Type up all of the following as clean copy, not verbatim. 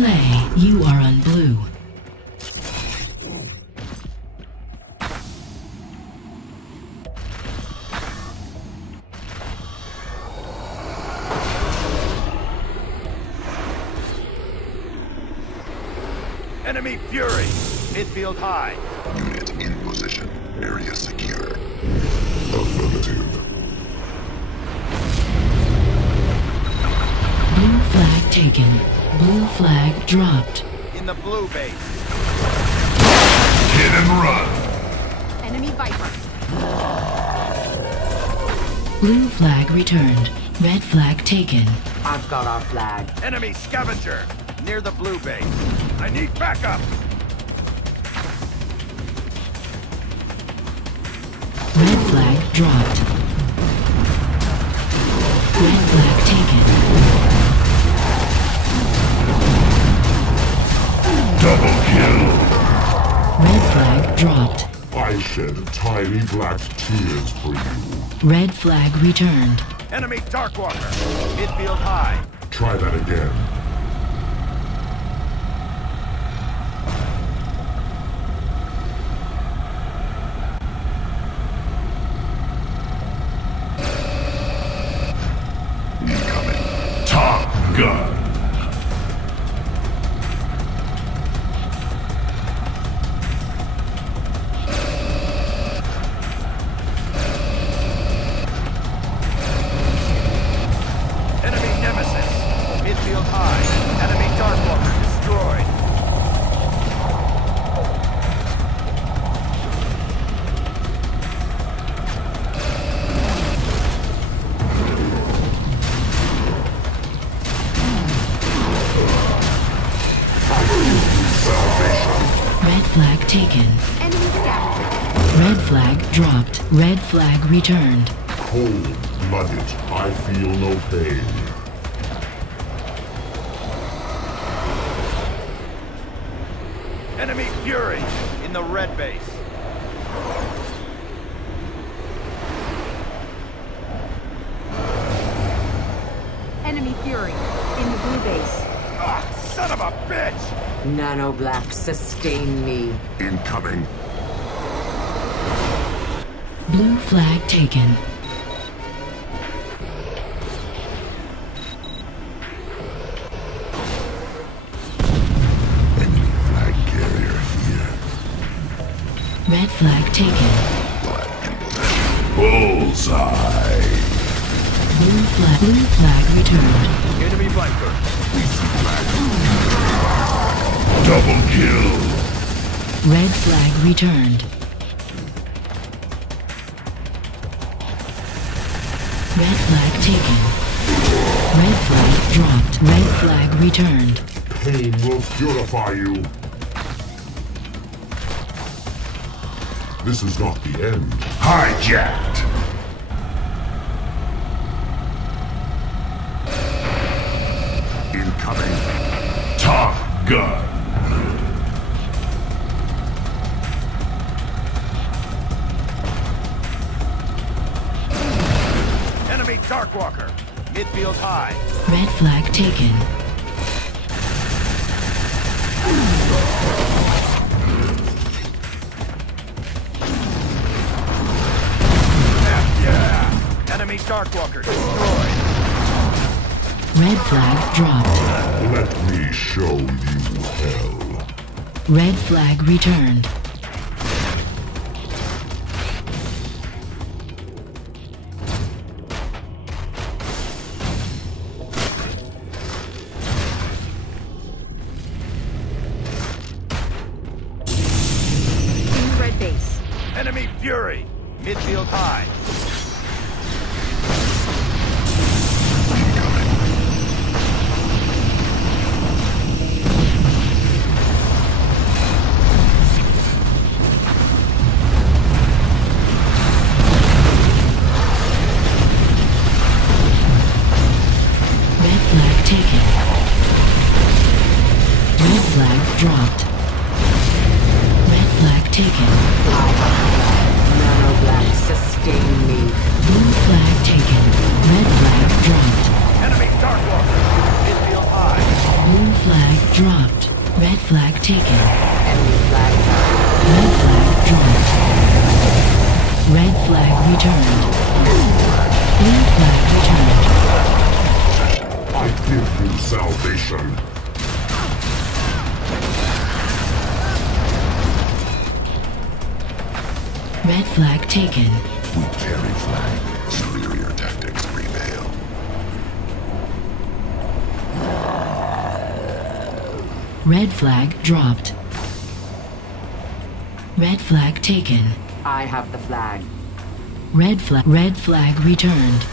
play, you are on blue. Enemy Fury! Midfield high. Unit in position. Area secure. Affirmative. Blue flag taken. Blue flag dropped. In the blue base. Hit and run. Enemy Viper. Blue flag returned. Red flag taken. I've got our flag. Enemy Scavenger! Near the blue base. I need backup! Red flag dropped. Red flag taken. Double kill. Red flag dropped. I shed tiny black tears for you. Red flag returned. Enemy Darkwalker! Midfield high. Try that again. Incoming. Top gun. Enemy Nemesis! Midfield high. Enemy Darkwalker destroyed. Red flag taken. Enemy Scavenger. Red flag dropped. Red flag returned. Cold-blooded. I feel no pain. Enemy Fury! In the red base. Enemy Fury. In the blue base. Ah, son of a bitch! Nano Black, sustain me. Incoming. Blue flag taken. Enemy flag carrier here. Red flag taken. Black implement. Bullseye. Blue flag returned. Enemy Viper. Double kill. Red flag returned. Red flag taken. Red flag dropped. Red flag returned. Pain will purify you. This is not the end. Hijacked. Incoming. Top gun. Enemy Darkwalker. Midfield high. Red flag taken. Yeah! Enemy Darkwalker destroyed. Red flag dropped. Let me show you hell. Red flag returned. In the red base. Enemy Fury. Midfield high. Red flag taken. Red flag dropped. Red flag taken. Nano Black, sustain me. taken. Enemy flag carrier. Red flag dropped. Red flag returned. Green flag returned. I give you salvation. Red flag taken. We carry flag. Superior tactics prevail. Red flag dropped. Red flag taken. I have the flag. Red flag returned.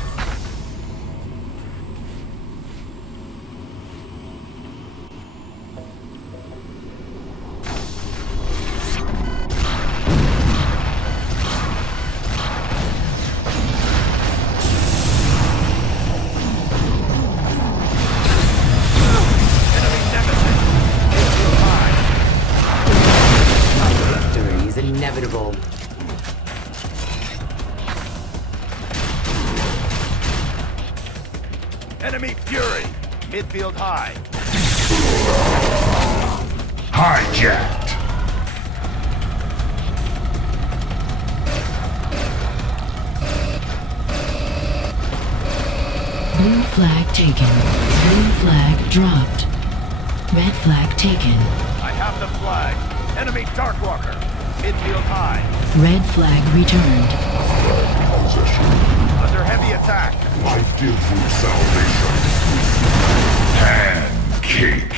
Inevitable. Enemy Fury! Midfield high. Hijacked. Blue flag taken. Blue flag dropped. Red flag taken. I have the flag. Enemy Darkwalker. Midfield high. Red flag returned. Possession. Under heavy attack. I give you salvation. Pancake.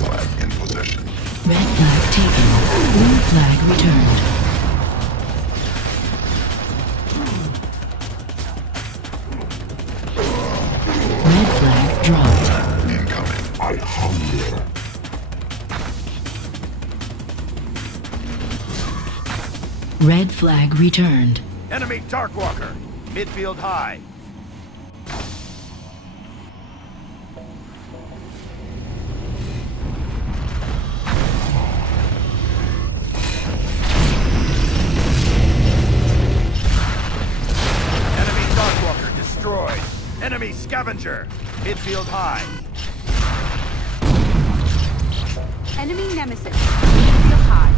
Flag in possession. Red flag taken. Blue flag returned. Red flag dropped. Incoming. I hunger. Red flag returned. Enemy Darkwalker. Midfield high. Enemy Darkwalker destroyed. Enemy Scavenger. Midfield high. Enemy Nemesis. Midfield high.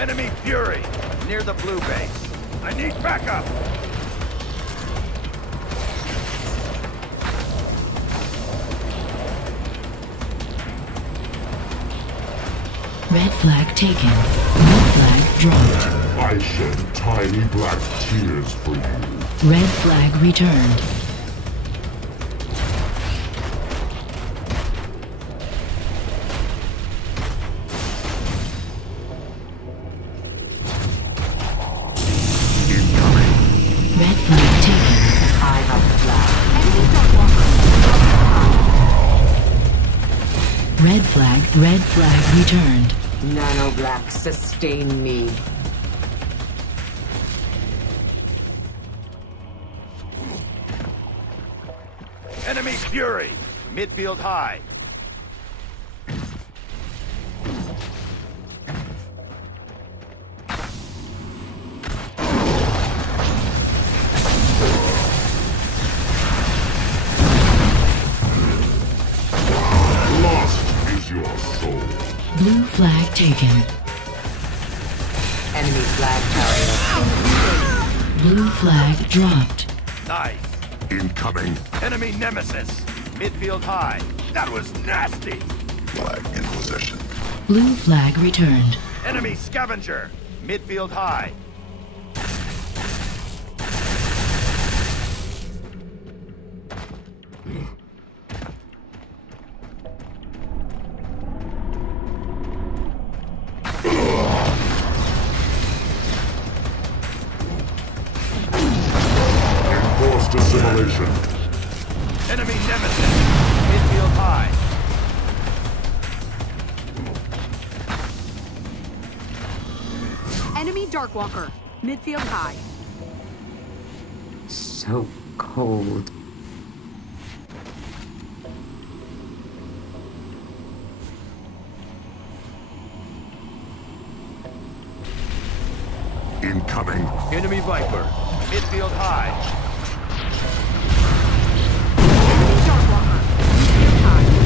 Enemy Fury. Near the blue base. I need backup. Red flag taken. Red flag dropped. I shed tiny black tears for you. Red flag returned. Red flag taken. I have the flag. Enemy Darkwalker. Red flag returned. Nano black, sustain me. Enemy Fury. Midfield high. Lost is your soul. Blue flag taken. Enemy flag carrier. Blue flag dropped. Nice. Incoming. Enemy Nemesis. Midfield high. That was nasty. Flag in possession. Blue flag returned. Enemy Scavenger. Midfield high. Enforced assimilation. Enemy Nemesis. Midfield high. Enemy Darkwalker. Midfield high. so cold. Incoming. Enemy Viper. Midfield high. Enemy Darkwalker. Midfield high.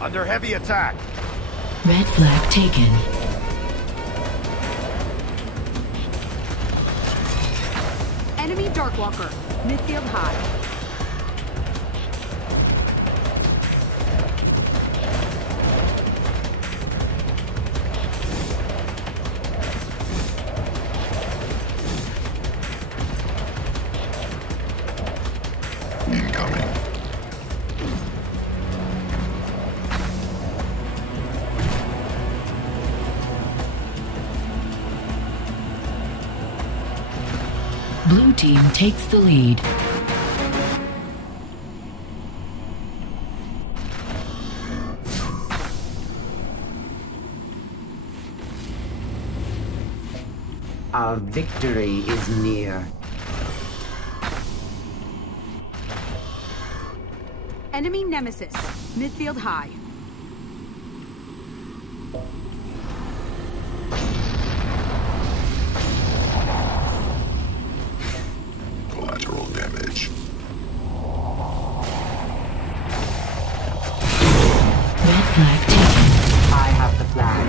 Under heavy attack. Red flag taken. Enemy Darkwalker. Midfield high. Incoming. Blue team takes the lead. Our victory is near. Enemy Nemesis. Midfield high. Collateral damage. Red flag taken. I have the flag.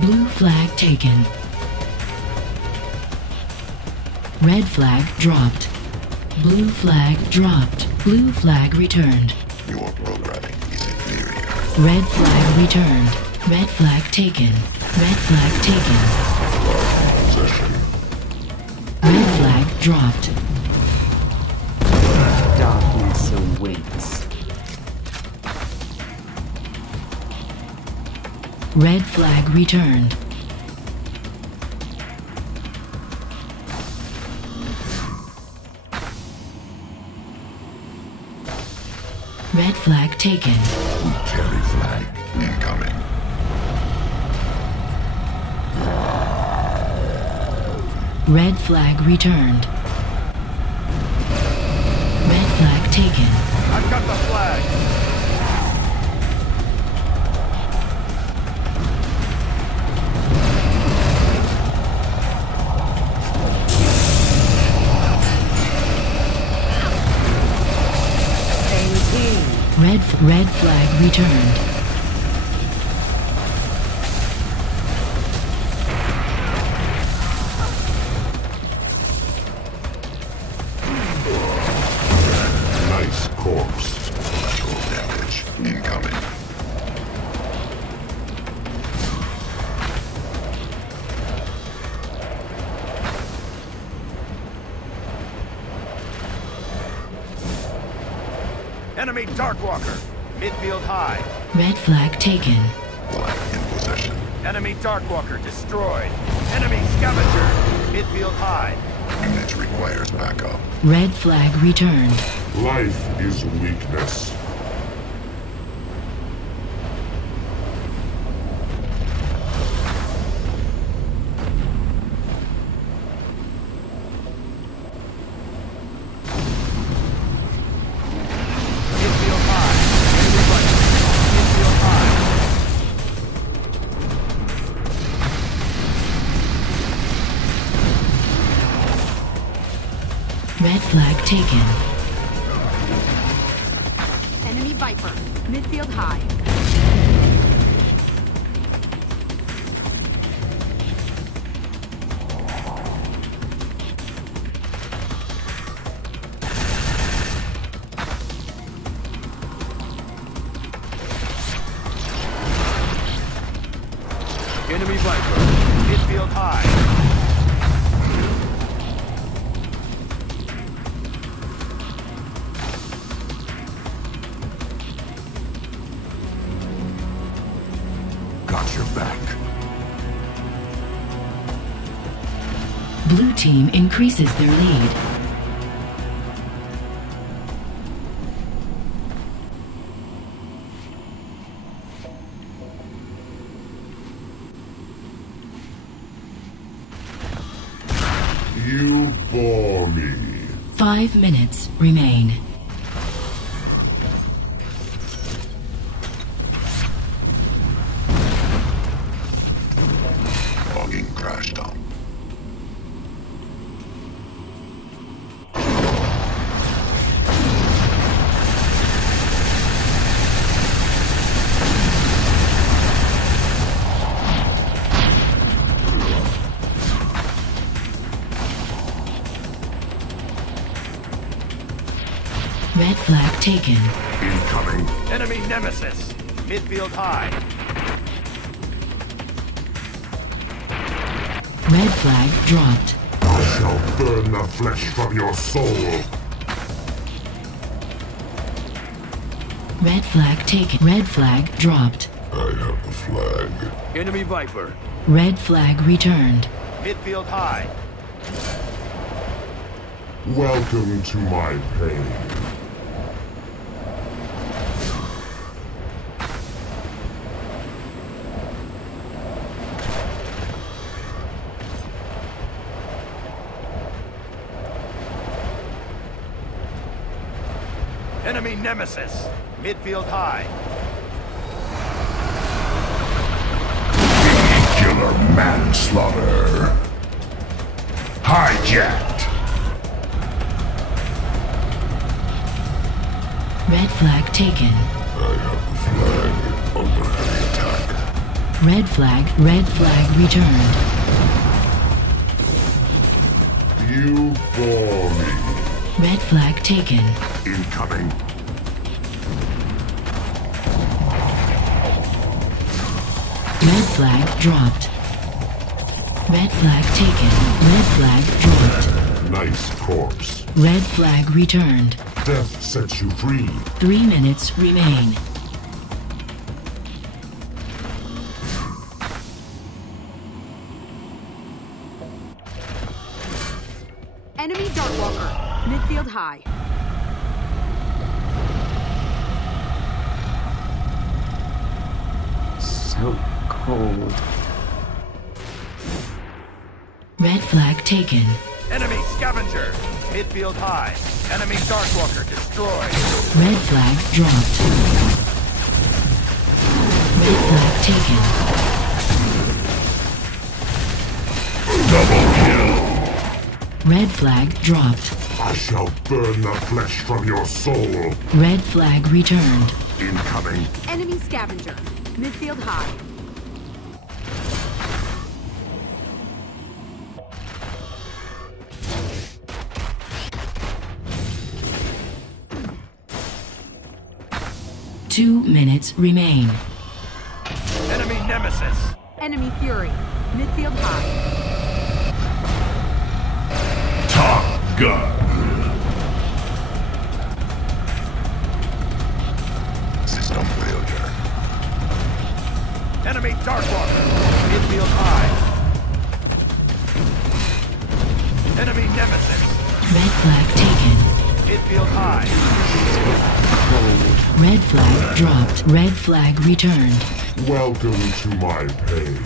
Blue flag taken. Red flag dropped. Blue flag dropped. Blue flag returned. Your programming is inferior. Red flag returned. Red flag taken. Red flag taken. Possession. Red flag dropped. Darkness awaits. Red flag returned. Red flag taken. We carry flag. Incoming. Red flag returned. Red flag taken. I've got the flag. Red flag returned. Nice corpse. Collateral damage. Incoming. Enemy Darkwalker. Midfield high. Red flag taken. Flag in possession. Enemy Darkwalker destroyed. Enemy Scavenger. Midfield high. Unit requires backup. Red flag returned. Life is weakness. Midfield high. Everybody. Midfield high. Red flag taken. Enemy Viper. Midfield high. Enemy Viper. Midfield high. black. Blue team increases their lead. You bore me. 5 minutes remain. Logging crashed on. Red flag taken. Incoming. Enemy nemesis. Midfield high. Red flag dropped. I shall burn the flesh from your soul. Red flag taken. Red flag dropped. I have the flag. Enemy Viper. Red flag returned. Midfield high. Welcome to my pain. Enemy nemesis. Midfield high. Killer manslaughter. Hijacked. Red flag taken. I have the flag under heavy attack. Red flag returned. You bore me. Red flag taken. Incoming. Red flag dropped. Red flag taken. Red flag dropped. Nice corpse. Red flag returned. Death sets you free. 3 minutes remain. Enemy Darkwalker. Midfield high. So cold. Red flag taken. Enemy scavenger. Midfield high. Enemy Darkwalker destroyed. Red flag dropped. Red flag taken. Double kill. Red flag dropped. I shall burn the flesh from your soul. Red flag returned. Incoming. Enemy scavenger. Midfield high. Two minutes remain. Enemy nemesis. Enemy fury. Midfield high. Top gun. System failure. Enemy Darkwalker. Midfield high. Enemy nemesis. Red flag taken. Midfield high. Red flag dropped. Red flag returned. Welcome to my pain.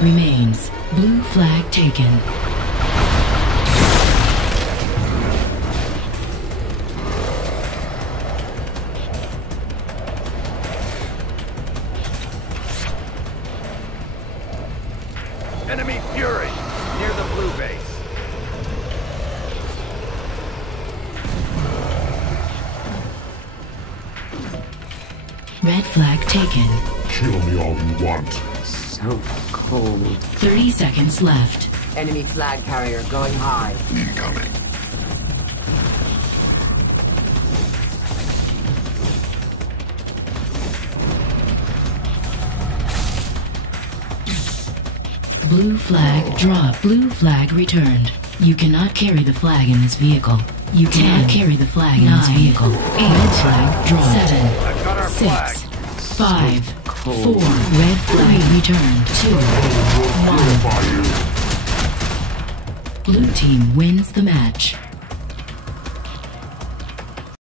Remains. Blue flag taken. Enemy fury. Near the blue base. Red flag taken. Kill me all you want. So cold. cold. 30 seconds left. Enemy flag carrier going high. Incoming. Blue flag dropped. Blue flag returned. You cannot carry the flag in this vehicle. You cannot carry the flag in this vehicle. 8. Red flag dropped. 7. I've got our 6. flag. 5. 4. Red flag returned. 2. 1. Blue team wins the match.